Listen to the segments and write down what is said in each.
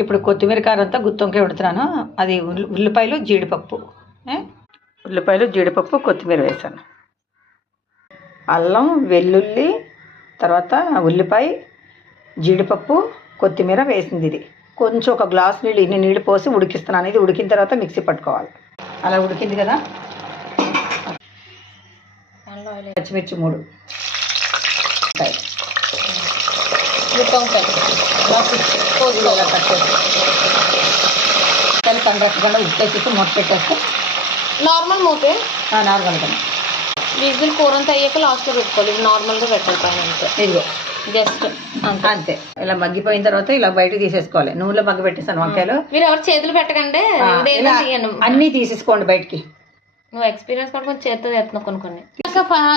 ఇప్పుడు కొత్తిమీర కారంతో గుత్తొంకాయ పెడుతున్నాను. అది ఉల్లిపాయలు జీడిపప్పు, ఉల్లిపాయలు జీడిపప్పు కొత్తిమీర వేసాను. అల్లం వెల్లుల్లి తర్వాత ఉల్లిపాయ జీడిపప్పు కొత్తిమీర వేసింది. ఇది కొంచెం ఒక గ్లాస్ నీళ్ళు, ఇన్ని నీళ్ళు పోసి ఉడికిస్తున్నాను. ఇది ఉడికిన తర్వాత మిక్సీ పట్టుకోవాలి. అలా ఉడికింది కదా, పచ్చిమిర్చి 3 అలా కట్ చేసి పండకుండా ఉప్పేసి మూత పెట్టేస్తే నార్మల్ మూతే నార్మల్గా విజిల్ కూర అంతా అయ్యాక లాస్ట్లో పెట్టుకోవాలి. నార్మల్గా పెట్టాలి పైన అంతే. ఇదిగో జస్ట్ అంతే. ఇలా మగ్గిపోయిన తర్వాత ఇలా బయటకు తీసేసుకోవాలి. నూనెలో మగ్గ పెట్టేసాను వంకాయలు. మీరు ఎవరు చేతులు పెట్టకండి, అన్నీ తీసేసుకోండి బయటికి. నువ్వు ఎక్స్పీరియన్స్ కూడా కొంచెం చేతితో చేస్తున్నావు కొన్ని.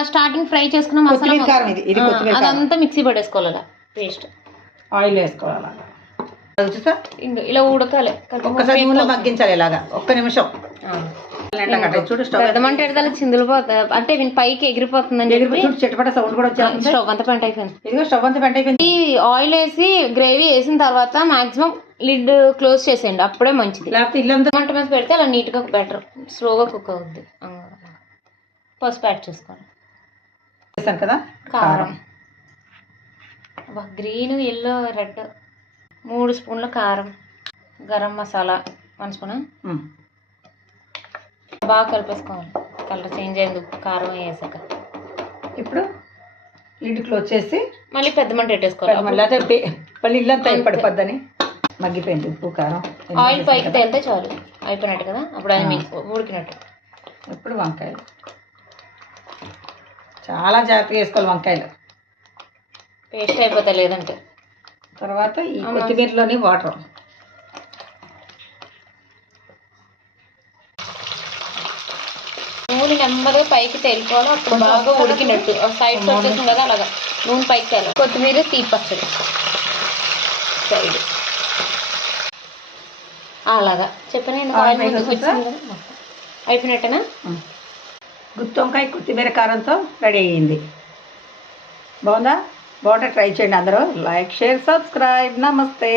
స్టార్టింగ్ ఫ్రై చేసుకున్న మసాలా అదంతా మిక్సీ పడేసుకోవాలి. పేస్ట్ ఆయిల్ వేసుకోవాలి. ఇలా ఉడకాలి, ఒక్కసారి నూనెలో మగ్గించాలి. ఇలాగా 1 నిమిషం చూడు. ఎడమంటే చిందులు పోతా అంటే పైకి ఎగిరిపోతుందండి. చెట్టుపట సౌండ్ కూడా వచ్చేది. స్టవ్ అంతా పెంట అయిపోయింది. ఇదిగో స్టవ్ అంతా పెంట అయిపోయింది. ఆయిల్ వేసి గ్రేవీ వేసిన తర్వాత మాక్సిమం లిడ్ క్లోజ్ చేసేయండి, అప్పుడే మంచిది. లేకపోతే ఇల్లంతా మంట మీద పెడితే అలా నీట్ గా బెటర్, స్లోగా కుక్ అవుద్ది. పసుపు యాడ్ చేసుకోండి. వేసాను కదా కారం, గ్రీన్ ఎల్లో రెడ్ 3 స్పూన్ల కారం, గరం మసాలా 1 స్పూన్. బాగా కలిపేసుకోవాలి. కలర్ చేంజ్ అయింది కారం వేసాక. ఇప్పుడు లిడ్ క్లోజ్ చేసి మళ్ళీ పెద్ద మంట పెట్టేసుకోవాలి. మళ్ళీ ఇల్లంతా పడిపోద్దని. మగ్గిపోయింది ఉప్పు కారం. ఆయిల్ పైకి తేలితే చాలు, అయిపోయినట్టు కదా. అప్పుడు అది ఉడికినట్టు. ఇప్పుడు వంకాయలు చాలా జాగ్రత్తగా వేసుకోవాలి. వంకాయలు పేస్ట్ అయిపోతాయి లేదంటే. తర్వాత ఈ కొత్తిమీరలోని వాటర్ నూనె నెమ్మదిగా పైకి తేలిపోవాలి. అప్పుడు బాగా ఉడికినట్టు సైడ్స్ వచ్చేసింది కదా, అలాగా నూనె పైకి తేలి. కొత్తిమీర తీపచ్చడి సైడ్ అలాగా చెప్పిన అయిపోయినట్టేనా. గుత్తొంకాయ కొత్తిమీర కారంతో రెడీ అయ్యింది. బాగుందా? బాగుంటే ట్రై చేయండి అందరూ. Like, share, subscribe. నమస్తే.